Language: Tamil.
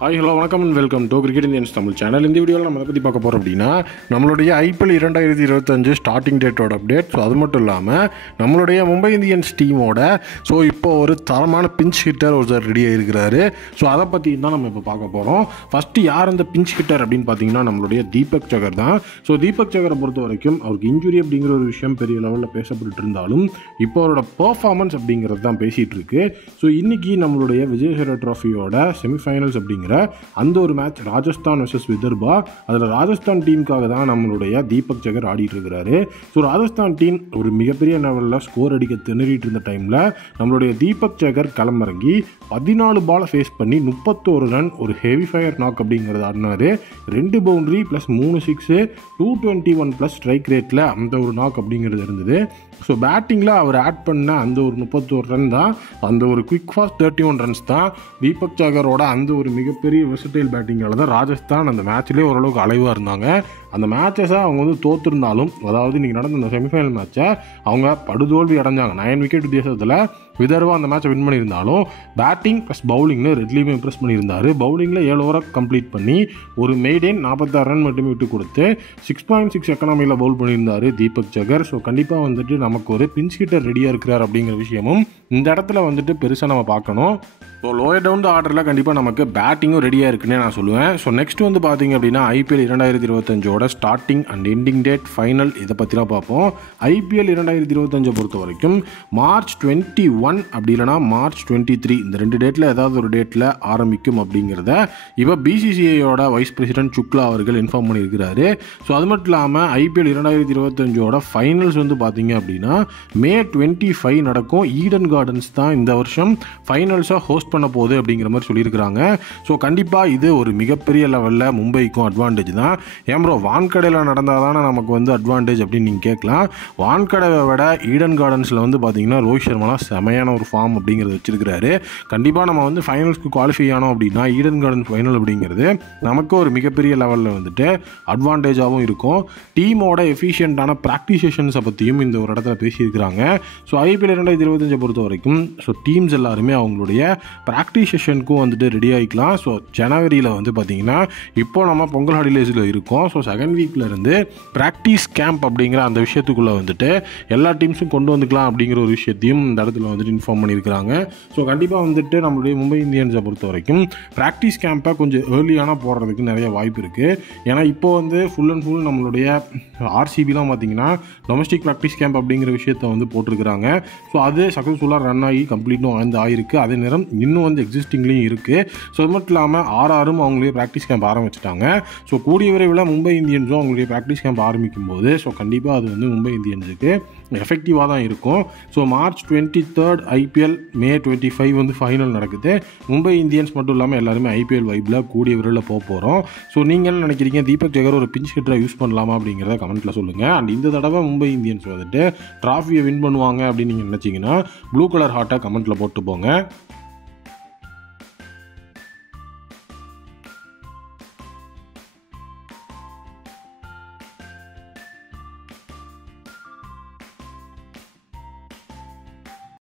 ஹாய் ஹலோ வணக்கம் and welcome to cricket Indians Tamil channel. இந்த வீடியோவில் நம்ம பற்றி பார்க்க போகிறோம் அப்படின்னா நம்மளுடைய ஐபிஎல் 2025 ஸ்டார்டிங் டேட்டோட அப்டேட். ஸோ அது மட்டும் இல்லாமல் நம்மளுடைய மும்பை இந்தியன்ஸ் டீமோட இப்போ ஒரு தரமான பிஞ்ச் ஹிட்டர் ஒருத்தர் ரெடி ஆகிருக்கிறாரு. ஸோ அதை பற்றி தான் நம்ம இப்போ பார்க்க போகிறோம். ஃபஸ்ட்டு யார் அந்த பிஞ்ச் ஹிட்டர் அப்படின்னு பார்த்தீங்கன்னா நம்மளுடைய தீபக் சகர் தான். ஸோ தீபக் சகரை பொறுத்த வரைக்கும் அவருக்கு இன்ஜுரி அப்படிங்கிற ஒரு விஷயம் பெரிய லெவலில் பேசப்பட்டு இருந்தாலும் இப்போ அவரோட பர்ஃபார்மன்ஸ் அப்படிங்கிறது தான் பேசிகிட்டு இருக்கு. ஸோ இன்றைக்கி நம்மளுடைய விஜயசேகர் ட்ராஃபியோட செமிஃபைனல்ஸ் அப்படிங்கிற அந்த ஒரு மேட்ச் ராஜஸ்தான் vs விதர்பா, அதில் ராஜஸ்தான் டீமுக்காக தான் நம்மளுடைய தீபக் சகர் ஆடிட்டு இருக்கிறாரு. ஸோ ராஜஸ்தான் டீம் ஒரு மிகப்பெரிய லெவலில் ஸ்கோர் அடிக்க திணறிட்டு இருந்த டைமில் நம்மளுடைய தீபக் சகர் களமிறங்கி 14 பாலை ஃபேஸ் பண்ணி 31 ரன் ஒரு ஹெவி ஃபயர் நாக் அப்படிங்கிறது ஆடினார். 2 boundary plus 3 six 221 plus strike ரேட்டில் அந்த ஒரு நாக் அப்படிங்கிறது இருந்தது. ஸோ பேட்டிங்கில் அவர் ஆட் பண்ண அந்த ஒரு 31 ரன் தான், அந்த ஒரு குவிக் ஃபாஸ்ட் 31 ரன்ஸ் தான் தீபக் சகரோட அந்த ஒரு மிகப்பெரிய வெர்சடைல் பேட்டிங்கால் தான் ராஜஸ்தான் அந்த மேட்ச்லேயே ஓரளவுக்கு அலைவாக இருந்தாங்க. அந்த மேட்சஸை அவங்க தோற்றுருந்தாலும், அதாவது இன்றைக்கி நடந்த அந்த செமிஃபைனல் மேட்சை அவங்க படுதோல்வி அடைஞ்சாங்க. 9 விக்கெட் வித்தியாசத்தில் விதர்பா அந்த மேட்சை வின் பண்ணியிருந்தாலும் பேட்டிங் ப்ளஸ் பவுலிங்னு ரெட்லியுமே இம்ப்ரெஸ் பண்ணியிருந்தார். பவுலிங்கில் 7 ஓவரை கம்ப்ளீட் பண்ணி ஒரு மெய்டேன் 46 ரன் மட்டுமே விட்டு கொடுத்து 6.6 எக்கனாமியில் பவுல் பண்ணியிருந்தார் தீபக் சகர். ஸோ கண்டிப்பாக நமக்கு ஒரு பிஞ்ச் ஹிட்டர் ரெடியாக இருக்கிறார் அப்படிங்கிற விஷயமும் இந்த இடத்துல பெருசாக நம்ம பார்க்கணும். ஸோ லோயர் டவுன் ஆர்டரில் கண்டிப்பாக நமக்கு பேட்டிங்கும் ரெடியாக இருக்குன்னே நான் சொல்லுவேன். ஸோ நெக்ஸ்ட் பார்த்தீங்க அப்படின்னா IPL 2025 starting and ending date final இதை பற்றிலாம் பார்ப்போம். ஐபிஎல் 2025 பொறுத்த வரைக்கும் மார்ச் 21 அப்படி இல்லைனா மார்ச் 23 இந்த 2 டேட்டில் ஏதாவது ஒரு டேட்டில் ஆரம்பிக்கும் அப்படிங்கிறத இப்போ பிசிசிஐயோட வைஸ் பிரசிடென்ட் சுக்லா அவர்கள் இன்ஃபார்ம் பண்ணியிருக்கிறாரு. ஸோ அது மட்டும் இல்லாமல் ஐபிஎல் 2025 ஃபைனல்ஸ் பார்த்தீங்க அப்படின்னா மே 25 நடக்கும். ஈடன் கார்டன்ஸ் தான் இந்த வருஷம் ஃபைனல்ஸாக ஹோஸ்ட் பண்ண போகுது அப்படிங்கிற மாதிரி சொல்லியிருக்கிறாங்க. ஸோ கண்டிப்பாக இது ஒரு மிகப்பெரிய லெவலில் மும்பைக்கும் அட்வான்டேஜ் தான். ஏன் ப்ரோ வான்கடையில் நடந்தால் தானே நமக்கு அட்வான்டேஜ் அப்படின்னு நீங்கள் கேட்கலாம். வான்கடையை விட ஈடன் கார்டன்ஸில் பார்த்தீங்கன்னா ரோஹித் சர்மாலாம் செமையான ஒரு ஃபார்ம் அப்படிங்கிறது வச்சிருக்கிறாரு. கண்டிப்பாக நம்ம ஃபைனல்ஸ்க்கு குவாலிஃபை ஆனோம் அப்படின்னா ஈடன் கார்டன் ஃபைனல் அப்படிங்கிறது நமக்கு ஒரு மிகப்பெரிய லெவலில் அட்வான்டேஜாகவும் இருக்கும். டீமோட எஃபிஷியண்டான ப்ராக்டிஸ் செஷன்ஸை பற்றியும் இந்த ஒரு இடத்துல பேசியிருக்கிறாங்க. ஸோ ஐபிஎல் 2025 பொறுத்த வரைக்கும் ஸோ டீம்ஸ் எல்லாருமே அவங்களுடைய ப்ராக்டிஸ் செஷனுக்கும் ரெடி ஆகிக்கலாம். ஸோ ஜனவரியில் பார்த்தீங்கன்னா இப்போ நம்ம பொங்கல் ஹாலிடேஸில் இருக்கோம். ஸோ செகண்ட் வீக்கில் இருந்து ப்ராக்டிஸ் கேம்ப் அப்படிங்கிற அந்த விஷயத்துக்குள்ளே எல்லா டீம்ஸும் கொண்டு வந்துக்கலாம் அப்படிங்கிற ஒரு விஷயத்தையும் இந்த இடத்துல இன்ஃபார்ம் பண்ணியிருக்கிறாங்க. ஸோ கண்டிப்பாக நம்மளுடைய மும்பை இந்தியன்ஸை பொறுத்த வரைக்கும் ப்ராக்டிஸ் கேம்பை கொஞ்சம் ஏர்லியான போடுறதுக்கு நிறைய வாய்ப்பு இருக்குது. ஏன்னா இப்போ ஃபுல் அண்ட் ஃபுல் நம்மளுடைய ஆர்சிபிலாம் பார்த்தீங்கன்னா டொமஸ்டிக் ப்ராக்டிஸ் கேம்ப் அப்படிங்கிற விஷயத்தை போட்டிருக்கிறாங்க. ஸோ அது சக்ஸஸ்ஃபுல்லாக ரன் ஆகி கம்ப்ளீட்டும் ஆகிருக்கு. அதே நேரம் இன்னும் எக்ஸிஸ்டிங்லேயும் இருக்குது. ஸோ அது மட்டும் இல்லாமல் ஆர்ஆரும் அவங்களுடைய ப்ராக்டிஸ் கேம்ப் ஆரம்பிச்சிட்டாங்க. ஸோ கூடிய விரைவில் மும்பை இந்தியன்ஸும் அவங்களுடைய ப்ராக்டிஸ் கேம்ப் ஆரம்பிக்கும் போது ஸோ கண்டிப்பாக அது மும்பை இந்தியன்ஸுக்கு எஃபெக்டிவாக தான் இருக்கும். ஸோ மார்ச் 23 ஐபிஎல், மே 25 ஃபைனல் நடக்குது. மும்பை இந்தியன்ஸ் மட்டும் இல்லாமல் எல்லாருமே ஐபிஎல் வைப்பில் கூடிய விரைவில் போக போகிறோம். ஸோ நீங்கள் என்ன நினைக்கிறீங்க? தீபக் சகர் ஒரு பிஞ்ச் ஹிட்டரை யூஸ் பண்ணலாமா அப்படிங்கிறத கமெண்ட்டில் சொல்லுங்கள். அண்ட் இந்த தடவை மும்பை இந்தியன்ஸ் ட்ராஃபியை வின் பண்ணுவாங்க அப்படின்னு நீங்கள் நினச்சிங்கன்னா ப்ளூ கலர் ஹார்ட்டை கமெண்ட்டில் போட்டு போங்க.